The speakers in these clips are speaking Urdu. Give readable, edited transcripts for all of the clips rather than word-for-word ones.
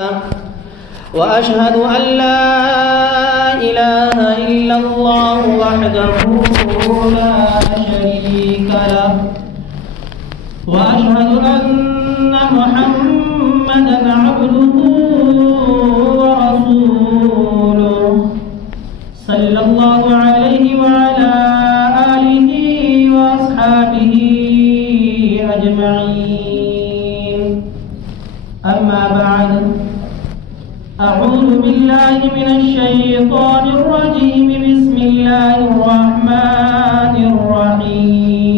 وأشهد أن لا إله إلا الله وحده لا شريك له وأشهد أن محمدا عبده ورسوله صلى الله عليه وعلى آله وأصحابه أجمعين. أما بعد، أعوذ بالله من الشيطان الرجيم. بسم الله الرحمن الرحيم.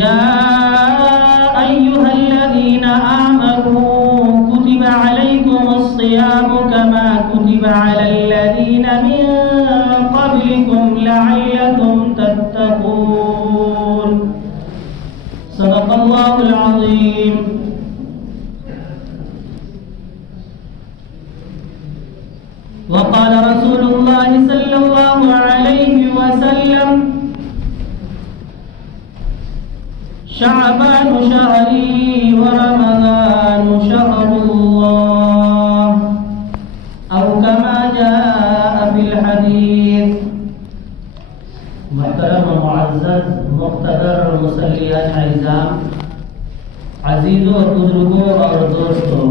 يا أيها الذين آمنوا كتب عليكم الصيام كما كتب على الذين من قبلكم لعلكم تتقون. صدق الله العظيم. وقال رسول الله صلى الله عليه وسلم: شعبان شهري ورمضان شهر الله، أو كما جاء في الحديث. محترم و معزز مقتدر مسلیان اعزام، عزیزوں، بزرگوں اور دوستوں،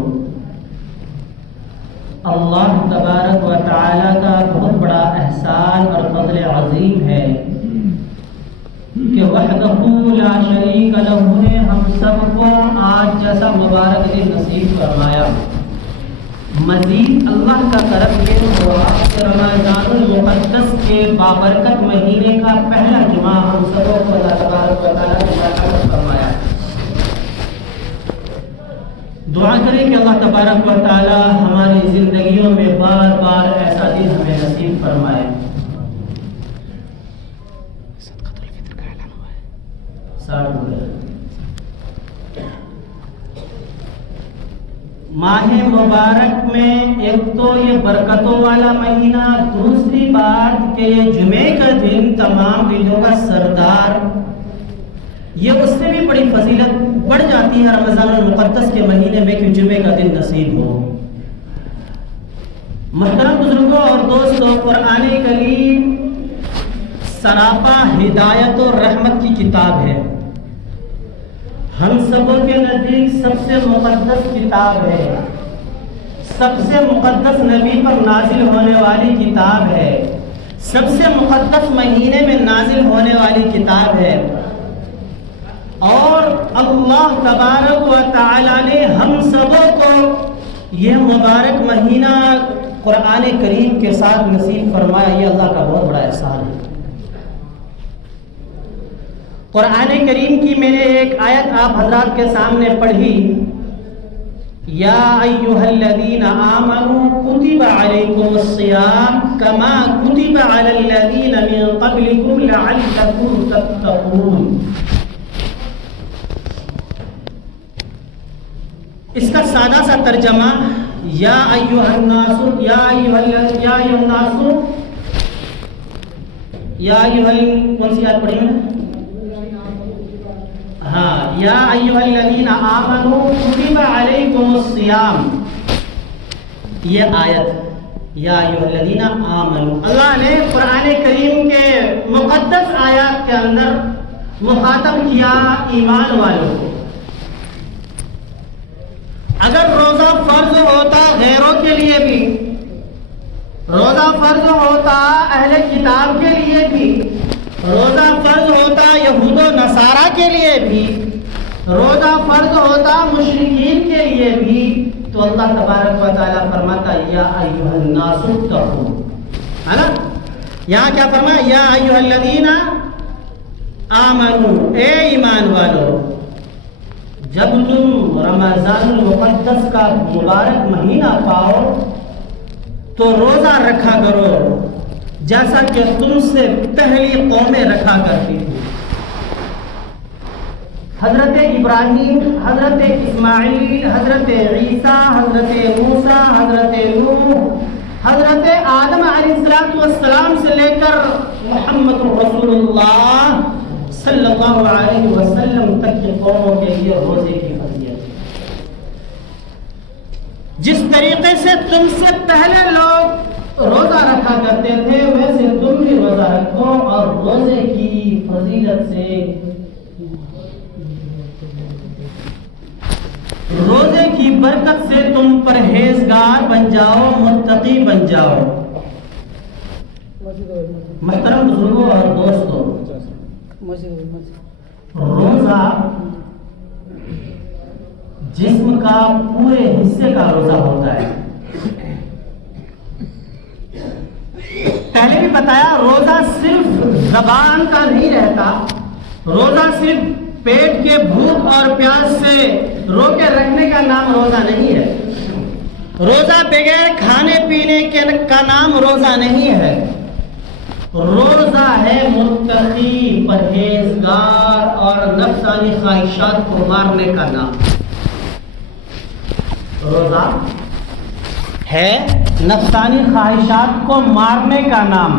اللہ تبارک و تعالی کا بہت بڑا احسان اور فضل عظیم ہے کہ وحدہ لا شریک لہ نے ہم سب کو آج جیسا مبارک دن نصیب فرمایا. مزید اللہ کا کرم یہ ہوا کہ رمضان المقدس کے بابرکت مہینے کا پہلا جمعہ ہم سب کو اللہ تبارک و تعالی نے عطا فرمایا. دعا کریں کہ اللہ تبارک و تعالی ہماری زندگیوں میں بار بار ایسا دن ہمیں نصیب فرمائے. ماہ مبارک میں ایک تو یہ برکتوں والا مہینہ، دوسری بات کہ یہ جمعے کا دن تمام دنوں کا سردار، یہ اس سے بھی بڑی فضیلت بڑھ جاتی ہے رمضان المقدس کے مہینے میں کہ جمعے کا دن نصیب ہو. محترم بزرگوں اور دوستوں، قرآن کریم سراپا ہدایت و رحمت کی کتاب ہے. ہم سبوں کے نزدیک سب سے مقدس کتاب ہے، سب سے مقدس نبی پر نازل ہونے والی کتاب ہے، سب سے مقدس مہینے میں نازل ہونے والی کتاب ہے. اور اللہ تبارک و تعالی نے ہم سبوں کو یہ مبارک مہینہ قرآن کریم کے ساتھ نصیب فرمایا. یہ اللہ کا بہت بڑا احسان ہے. قرآن کریم کی میں نے ایک آیت آپ حضرات کے سامنے پڑھی: یا ایھا الذین آمنوا کتب علیکم الصیام کما کتب علی الذین من قبلکم لعلکم تتقون. اس کا سادہ سا ترجمہ: یا ایھا الناس، یا ایھا الناس، کون سی آیت پڑھی میں نے؟ ہاں، یا ایھا الذین آمنوا کتب علیکم الصیام. یہ آیت یا ایھا الذین آمنوا، اللہ نے قرآن کریم کے مقدس آیات کے اندر مخاطب کیا ایمان والوں کو. اگر روزہ فرض ہوتا غیروں کے لیے بھی، روزہ فرض ہوتا اہل کتاب کے لیے بھی، روزہ فرض ہوتا یہود و نصارہ کے لیے بھی، روزہ فرض ہوتا مشرکین کے لیے بھی، تو اللہ تبارک و تعالیٰ فرماتا یا ایھا الناس اتقوا. ہے نا؟ یہاں کیا فرمایا؟ یا ایھا الذین آمنوا، اے ایمان والو، جب تم رمضان المقدس کا مبارک مہینہ پاؤ تو روزہ رکھا کرو جیسا کہ تم سے پہلی قومیں رکھا کرتی تھی. حضرت ابراہیم، حضرت اسماعیل، حضرت عیسیٰ، حضرت موسیٰ، حضرت نوح، حضرت آدم علیہ السلام سے لے کر محمد رسول اللہ صلی اللہ علیہ وسلم تک کی قوموں کے لیے روزے کی جس طریقے سے تم سے پہلے لوگ روزہ رکھا کرتے تھے ویسے تم بھی روزہ رکھو، اور روزے کی فضیلت سے، روزے کی برکت سے تم پرہیزگار بن جاؤ، متقی بن جاؤ۔ محترم بزرگوں اور دوستوں، روزہ جسم کا پورے حصے کا روزہ ہوتا ہے۔ پہلے بھی بتایا روزہ صرف زبان کا نہیں رہتا، روزہ صرف پیٹ کے بھوک اور پیاس سے روکے رکھنے کا نام روزہ نہیں ہے، روزہ بغیر کھانے پینے کا نام روزہ نہیں ہے، روزہ ہے متقی، پرہیزگار اور نفسانی خواہشات کو مارنے کا نام۔ روزہ ہے نفسانی خواہشات کو مارنے کا نام،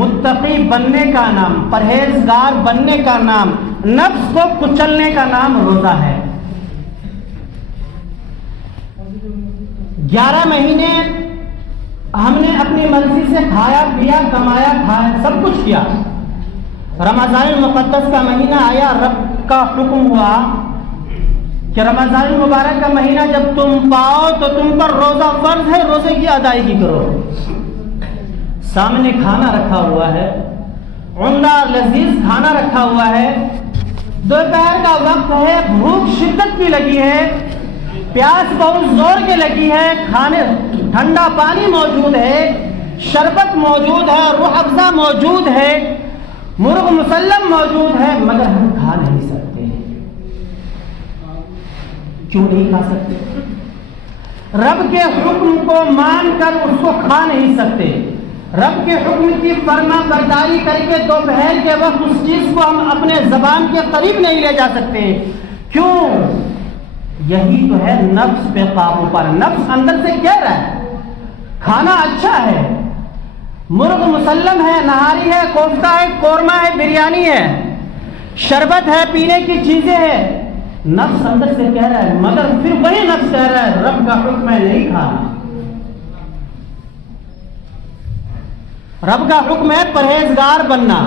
متقی بننے کا نام، پرہیزگار بننے کا نام، نفس کو کچلنے کا نام روزہ ہے۔ 11 مہینے ہم نے اپنی مرضی سے کھایا پیا، کمایا کھایا، سب کچھ کیا۔ رمضان المقدس کا مہینہ آیا، رب کا حکم ہوا کہ رمضان المبارک کا مہینہ جب تم پاؤ تو تم پر روزہ فرض ہے، روزے کی ادائیگی کرو۔ سامنے کھانا رکھا ہوا ہے، عمدہ لذیذ کھانا رکھا ہوا ہے، دوپہر کا وقت ہے، بھوک شدت کی لگی ہے، پیاس بہت زور کے لگی ہے، کھانے ٹھنڈا پانی موجود ہے، شربت موجود ہے، روح افزا موجود ہے، مرغ مسلم موجود ہے، مگر ہم کھا نہیں سکتے۔ کیوں نہیں کھا سکتے؟ رب کے حکم کو مان کر اس کو کھا نہیں سکتے، رب کے حکم کی فرما برداری کر کے دوپہر کے وقت اس چیز کو ہم اپنے زبان کے قریب نہیں لے جا سکتے۔ کیوں؟ یہی تو ہے نفس پہ قابو پر۔ نفس اندر سے کہہ رہا ہے کھانا اچھا ہے، مرغ مسلم ہے، نہاری ہے، کوفتہ ہے، قورمہ ہے، بریانی ہے، شربت ہے، پینے کی چیزیں ہیں، نفس اندر سے کہہ رہا ہے، مگر پھر وہی نفس کہہ رہا ہے رب کا حکم ہے نہیں کھانا، رب کا حکم ہے پرہیزگار بننا۔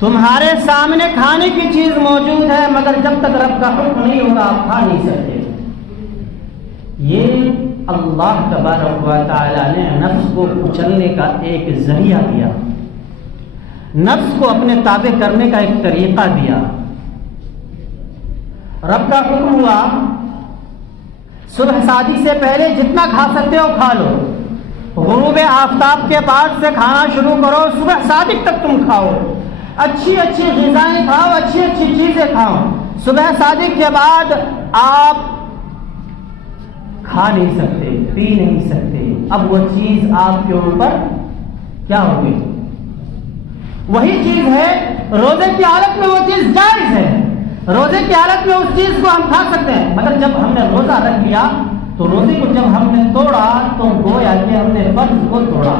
تمہارے سامنے کھانے کی چیز موجود ہے، مگر جب تک رب کا حکم نہیں ہوگا آپ کھا نہیں سکتے۔ یہ اللہ تبارک و تعالی نے نفس کو کچلنے کا ایک ذریعہ دیا، نفس کو اپنے تابع کرنے کا ایک طریقہ دیا۔ رب کا حکم ہوا صبح شادی سے پہلے جتنا کھا سکتے ہو کھا لو، غروب آفتاب کے بعد سے کھانا شروع کرو، صبح صادق تک تم کھاؤ، اچھی اچھی غذائیں کھاؤ، اچھی اچھی چیزیں کھاؤ۔ صبح صادق کے بعد آپ کھا نہیں سکتے، پی نہیں سکتے، اب وہ چیز آپ کے اوپر کیا ہوگی؟ وہی چیز ہے روزے کی حالت میں، وہ چیز جائز ہے، روزے کی حالت میں اس چیز کو ہم کھا سکتے ہیں، مگر جب ہم نے روزہ رکھ لیا تو روزے کو جب ہم نے توڑا تو گویا کہ ہم نے فرض کو توڑا۔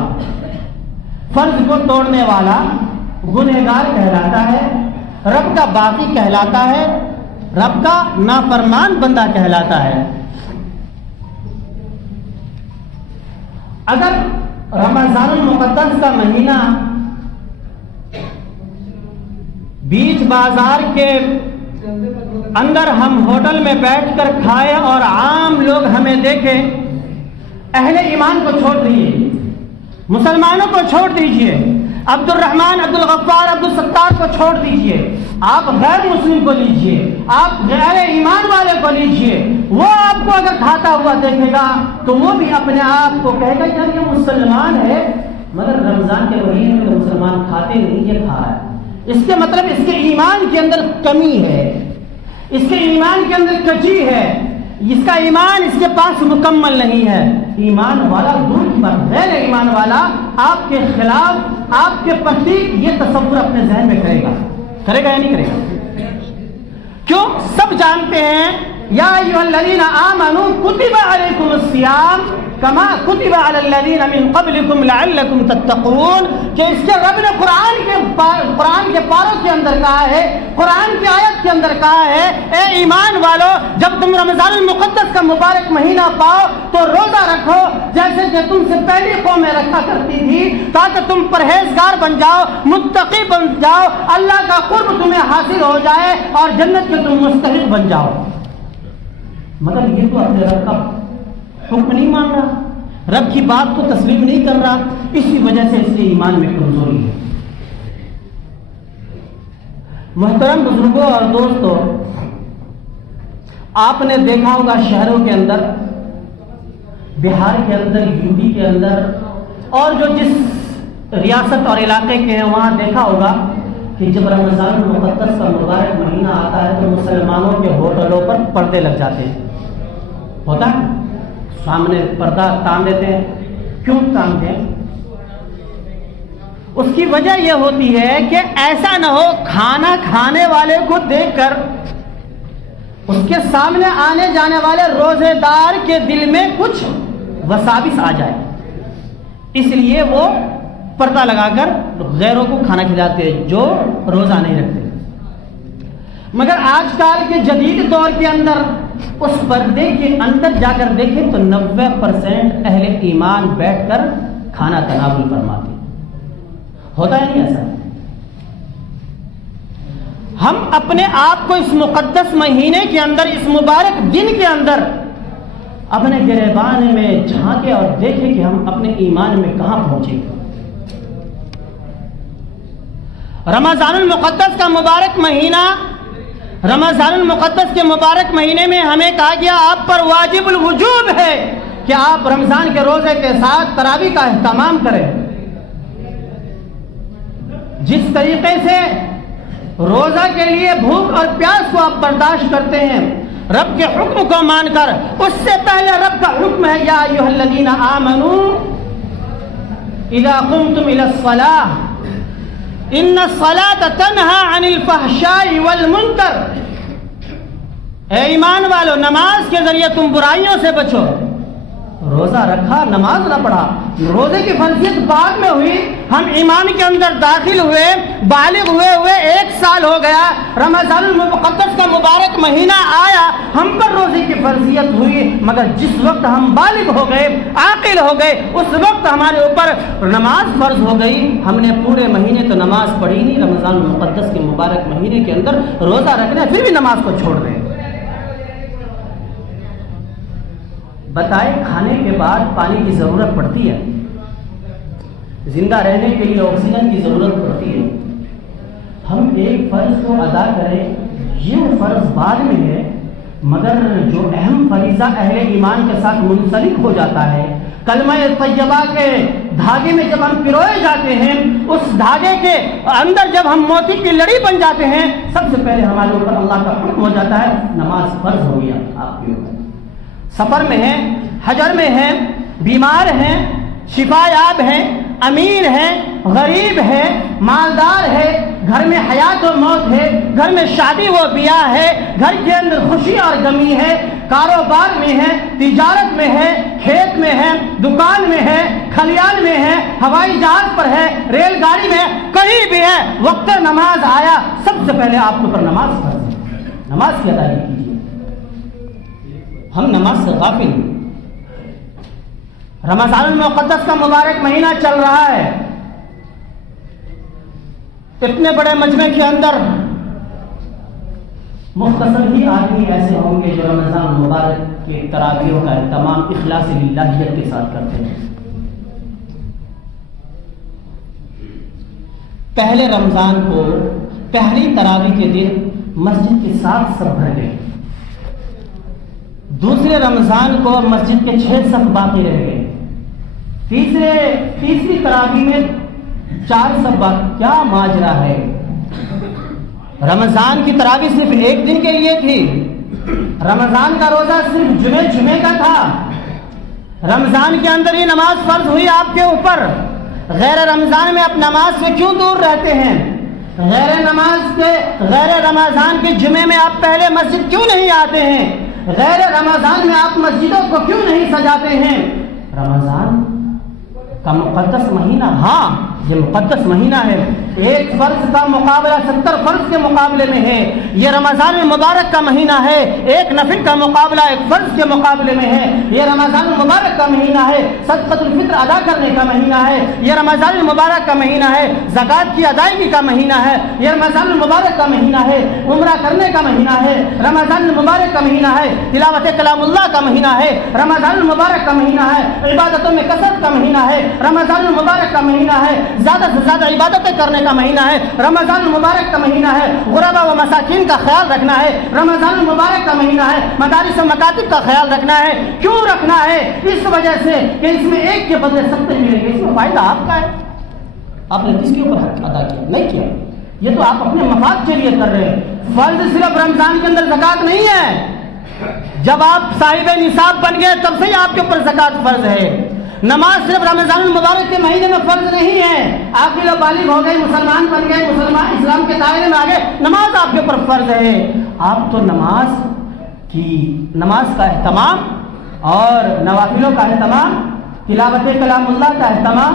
فرض کو توڑنے والا گنہگار کہلاتا ہے، رب کا باغی کہلاتا ہے، رب کا نافرمان بندہ کہلاتا ہے۔ اگر رمضان المقدس کا مہینہ بیچ بازار کے اندر ہم ہوٹل میں بیٹھ کر کھائے اور عام لوگ ہمیں دیکھیں، اہل ایمان کو چھوڑ دیجیے، مسلمانوں کو چھوڑ دیجیے، عبد الرحمن، عبد الغفار، عبد الستار کو چھوڑ دیجیے، آپ غیر مسلم کو لیجیے، آپ غیر ایمان والے کو لیجیے، وہ آپ کو اگر کھاتا ہوا دیکھے گا تو وہ بھی اپنے آپ کو کہے گا یار یہ مسلمان ہے، مگر رمضان کے مہینے میں تو مسلمان کھاتے نہیں، یہ کھا رہا ہے، اس کے مطلب اس کے ایمان کے اندر کمی ہے، اس کے ایمان کے اندر کجی ہے، اس کا ایمان اس کے پاس مکمل نہیں ہے۔ ایمان والا دور کی بات، غیر ایمان والا آپ کے خلاف، آپ کے پرتی یہ تصور اپنے ذہن میں کرے گا یا نہیں کرے گا؟ کیوں؟ سب جانتے ہیں یا ایھا الذین آمنوا کتب علیکم الصیام کما کتب علی الذین من قبلکم لعلکم تتقون، کہ اس کے رب نے قرآن کے پاروں کے اندر کہا ہے، قرآن کی آیت کے اندر کہا ہے، اے ایمان والو جب تم رمضان المقدس کا مبارک مہینہ پاؤ تو روزہ رکھو جیسے کہ تم سے پہلی قومیں رکھا کرتی تھی، تاکہ تم پرہیزگار بن جاؤ، متقی بن جاؤ، اللہ کا قرب تمہیں حاصل ہو جائے اور جنت کے تم مستحق بن جاؤ۔ مگر یہ تو اپنے رب کا حکم نہیں مان رہا، رب کی بات کو تسلیم نہیں کر رہا، اسی وجہ سے اس کے ایمان میں کمزوری ہے۔ محترم بزرگوں اور دوستوں، آپ نے دیکھا ہوگا شہروں کے اندر، بہار کے اندر، یو پی کے اندر اور جو جس ریاست اور علاقے کے ہیں وہاں دیکھا ہوگا کہ جب رمضان المقدس کا مبارک مہینہ آتا ہے تو مسلمانوں کے ہوٹلوں پر پردے لگ جاتے ہیں، ہوتا ہے سامنے پردہ تان دیتے ہیں۔ کیوں تانتے ہیں؟ اس کی وجہ یہ ہوتی ہے کہ ایسا نہ ہو کھانا کھانے والے کو دیکھ کر اس کے سامنے آنے جانے والے روزے دار کے دل میں کچھ وساوس آ جائے، اس لیے وہ پردہ لگا کر غیروں کو کھانا کھلاتے ہیں جو روزہ نہیں رکھتے۔ مگر آج کل کے جدید دور کے اندر اس پردے کے اندر جا کر دیکھیں تو 90% اہل ایمان بیٹھ کر کھانا تناول فرماتے ہیں، ہوتا ہے نہیں ایسا؟ ہم اپنے آپ کو اس مقدس مہینے کے اندر، اس مبارک دن کے اندر اپنے گریبان میں جھانکے اور دیکھیں کہ ہم اپنے ایمان میں کہاں پہنچے۔ رمضان المقدس کا مبارک مہینہ، رمضان المقدس کے مبارک مہینے میں ہمیں کہا گیا آپ پر واجب الوجوب ہے کہ آپ رمضان کے روزے کے ساتھ تراویح کا اہتمام کریں۔ جس طریقے سے روزہ کے لیے بھوک اور پیاس کو آپ برداشت کرتے ہیں رب کے حکم کو مان کر، اس سے پہلے رب کا حکم ہے یا ایھا الذین آمنوا اذا قمتم الی الصلاۃ ان الصلاۃ تنہی عن الفحشاء والمنکر، اے ایمان والو نماز کے ذریعے تم برائیوں سے بچو۔ روزہ رکھا، نماز نہ پڑھا، روزے کی فرضیت بعد میں ہوئی، ہم ایمان کے اندر داخل ہوئے، بالغ ہوئے 1 سال ہو گیا، رمضان المقدس کا مبارک مہینہ آیا، ہم پر روزے کی فرضیت ہوئی، مگر جس وقت ہم بالغ ہو گئے، عاقل ہو گئے، اس وقت ہمارے اوپر نماز فرض ہو گئی۔ ہم نے پورے مہینے تو نماز پڑھی نہیں، رمضان المقدس کے مبارک مہینے کے اندر روزہ رکھنا پھر بھی نماز کو چھوڑ رہے ہیں۔ بتائیں، کھانے کے بعد پانی کی ضرورت پڑتی ہے، زندہ رہنے کے لیے آکسیجن کی ضرورت پڑتی ہے، ہم ایک فرض کو ادا کریں یہ فرض بعد میں ہے، مگر جو اہم فریضہ اہل ایمان کے ساتھ منسلک ہو جاتا ہے، کلمہ طیبہ کے دھاگے میں جب ہم پروئے جاتے ہیں، اس دھاگے کے اندر جب ہم موتی کی لڑی بن جاتے ہیں، سب سے پہلے ہمارے اوپر اللہ کا حکم ہو جاتا ہے نماز فرض ہو گیا آپ کے اوپر۔ سفر میں ہیں، حجر میں ہیں، بیمار ہیں، شفا یاب ہیں، امیر ہیں، غریب ہیں، مالدار ہے، گھر میں حیات و موت ہے، گھر میں شادی و بیاہ ہے، گھر کے اندر خوشی اور غمی ہے، کاروبار میں ہے، تجارت میں ہے، کھیت میں ہے، دکان میں ہے، کھلیان میں ہے، ہوائی جہاز پر ہے، ریل گاڑی میں ہے، کہیں بھی ہے، وقت نماز آیا، سب سے پہلے آپ کے اوپر نماز فرض ہے، نماز کی ادائیگی کیجیے۔ ہم نماز سے غافل ہیں۔ رمضان المقدس کا مبارک مہینہ چل رہا ہے، اتنے بڑے مجمع کے اندر مختصر ہی آدمی ایسے ہوں گے جو رمضان مبارک کے تراویحوں کا اہتمام اخلاص للہیت کے ساتھ کرتے ہیں۔ پہلے رمضان کو پہلی تراویح کے دن مسجد کے ساتھ سب بھر گئے، دوسرے رمضان کو مسجد کے 6 صف باقی رہ گئے، تیسری تراویح میں 4 صف باقی۔ کیا ماجرا ہے؟ رمضان کی تراویح صرف ایک دن کے لیے تھی، رمضان کا روزہ صرف جمعے کا تھا، رمضان کے اندر ہی نماز فرض ہوئی آپ کے اوپر، غیر رمضان میں آپ نماز سے کیوں دور رہتے ہیں؟ غیر رمضان کے جمعے میں آپ پہلے مسجد کیوں نہیں آتے ہیں؟ غیر رمضان میں آپ مسجدوں کو کیوں نہیں سجاتے ہیں؟ رمضان کا مقدس مہینہ، ہاں یہ مقدس مہینہ ہے، ایک فرض کا مقابلہ 70 فرض کے مقابلے میں ہے۔ یہ رمضان المبارک کا مہینہ ہے، ایک نفل کا مقابلہ ایک فرض کے مقابلے میں ہے۔ یہ رمضان المبارک کا مہینہ ہے، صدقۃ الفطر ادا کرنے کا مہینہ ہے۔ یہ رمضان المبارک کا مہینہ ہے، زکوٰۃ کی ادائیگی کا مہینہ ہے۔ یہ رمضان المبارک کا مہینہ ہے، عمرہ کرنے کا مہینہ ہے۔ رمضان المبارک کا مہینہ ہے، تلاوت کلام اللہ کا مہینہ ہے۔ رمضان المبارک کا مہینہ ہے، عبادتوں میں کثرت کا مہینہ ہے۔ رمضان المبارک کا مہینہ ہے، زیادہ سے زیادہ عبادتیں کرنے کا مہینہ ہے۔ رمضان المبارک کا مہینہ ہے، غرباء و مساکین کا خیال رکھنا ہے۔ رمضان المبارک کا مہینہ ہے، مدارس و مکاتب کا خیال رکھنا ہے۔ کیوں رکھنا ہے؟ اس وجہ سے کہ اس میں ایک کے بدلے 70 ملیں گے، اس میں فائدہ آپ کا ہے۔ آپ نے کس کے اوپر حق ادا کیا؟ نہیں کیا، یہ تو آپ اپنے مفاد کے لیے کر رہے ہیں۔ فرض صرف رمضان کے اندر زکوٰۃ نہیں ہے، جب آپ صاحب نصاب بن گئے تب سے ہی آپ کے اوپر زکوٰۃ فرض ہے۔ نماز صرف رمضان المبارک کے مہینے میں فرض نہیں ہے، آپ کے لوگ بالغ ہو گئے، مسلمان بن گئے، مسلمان اسلام کے دائرے میں آ گئے، نماز آپ کے اوپر فرض ہے۔ آپ تو نماز کا اہتمام اور نوافلوں کا اہتمام، تلاوت کلام اللہ کا اہتمام،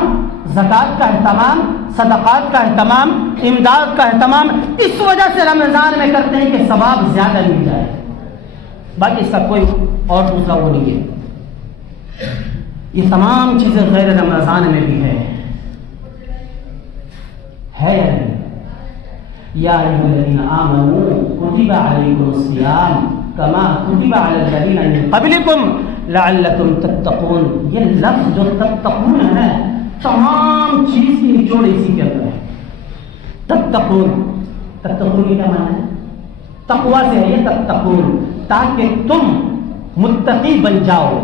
زکوٰۃ کا اہتمام، صدقات کا اہتمام، امداد کا اہتمام اس وجہ سے رمضان میں کرتے ہیں کہ ثواب زیادہ مل جائے، باقی اس کا کوئی اور دوسرا وہ نہیں ہے۔ یہ تمام چیزیں غیر رمضان میں بھی ہے یا نہیں؟ یا ایھا الذین آمنوا کتب علیکم الصیام کما کتب علی الذین من قبلکم لعلکم تتقون۔ یہ لفظ جو تتقون ہے، تمام چیز کی نچوڑ اسی کے اندر ہے۔ تتقون یہ کیا معنی ہے؟ تقویٰ سے ہے یہ تتقون، تاکہ تم متقی بن جاؤ،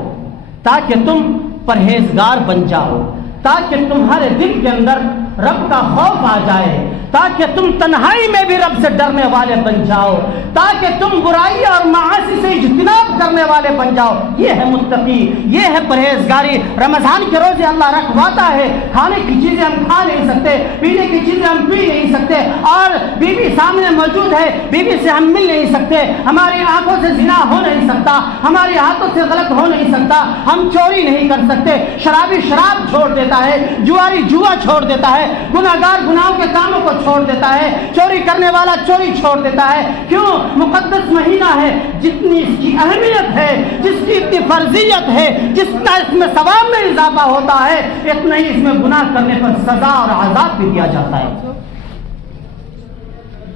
تاکہ تم پرہیزگار بن جاؤ، تاکہ تمہارے دل کے اندر رب کا خوف آ جائے، تاکہ تم تنہائی میں بھی رب سے ڈرنے والے بن جاؤ، تاکہ تم برائی اور معاصی سے اجتناب کرنے والے بن جاؤ۔ یہ ہے متقی، یہ ہے پرہیزگاری۔ رمضان کے روزے اللہ رکھواتا ہے، کھانے کی چیزیں ہم کھا نہیں سکتے، پینے کی چیزیں ہم پی نہیں سکتے، اور بیوی سامنے موجود ہے، بیوی سے ہم مل نہیں سکتے، ہماری آنکھوں سے زنا ہو نہیں سکتا، ہمارے ہاتھوں سے غلط ہو نہیں سکتا، ہم چوری نہیں کر سکتے، شرابی شراب چھوڑ دیتا ہے، جواری جوا چھوڑ دیتا ہے، گناہگار گناہوں کے کاموں کو چھوڑ دیتا ہے، چوری کرنے والا چوری چھوڑ دیتا ہے۔ کیوں؟ مقدس مہینہ ہے، جتنی اس کی اہمیت ہے، جس کی اتنی فرضیت ہے، جتنا اس میں ثواب میں اضافہ ہوتا ہے، اتنا ہی اس میں گناہ کرنے پر سزا اور عذاب بھی دیا جاتا ہے۔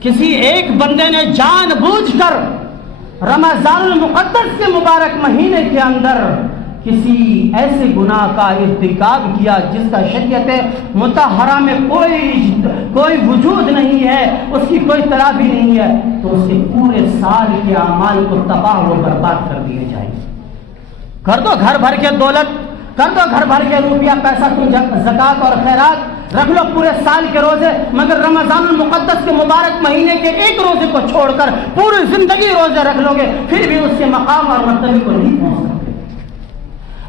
کسی ایک بندے نے جان بوجھ کر رمضان المقدس کے مبارک مہینے کے اندر کسی ایسے گناہ کا ارتکاب کیا جس کا شریعت مطہرہ میں کوئی وجود نہیں ہے، اس کی کوئی تلافی نہیں ہے، تو اس کے پورے سال کے اعمال کو تباہ و برباد کر دیے جائیں۔ کر دو گھر بھر کے دولت، کر دو گھر بھر کے روپیہ پیسہ، تم زکوٰۃ اور خیرات رکھ لو پورے سال کے روزے، مگر رمضان المقدس کے مبارک مہینے کے ایک روزے کو چھوڑ کر پوری زندگی روزے رکھ لو گے، پھر بھی اس کے مقام اور مرتبے کو نہیں پہنچ سکتے۔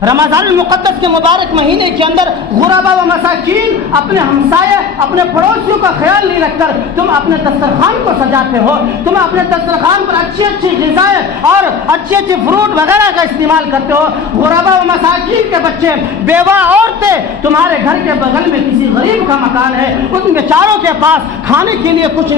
رمضان المقدس کے مبارک مہینے کے اندر غرباء و مساکین، اپنے ہمسائے، اپنے پڑوسیوں کا خیال نہیں رکھ کر تم اپنے دسترخوان کو سجاتے ہو، تم اپنے دسترخوان پر اچھی اچھی غذائیں اور اچھی اچھی فروٹ وغیرہ کا استعمال کرتے ہو۔ غرباء و مساکین کے بچے، بیوہ عورتیں، تمہارے گھر کے بغل میں کسی غریب کا مکان ہے، ان بیچاروں کے پاس کھانے کے لیے کچھ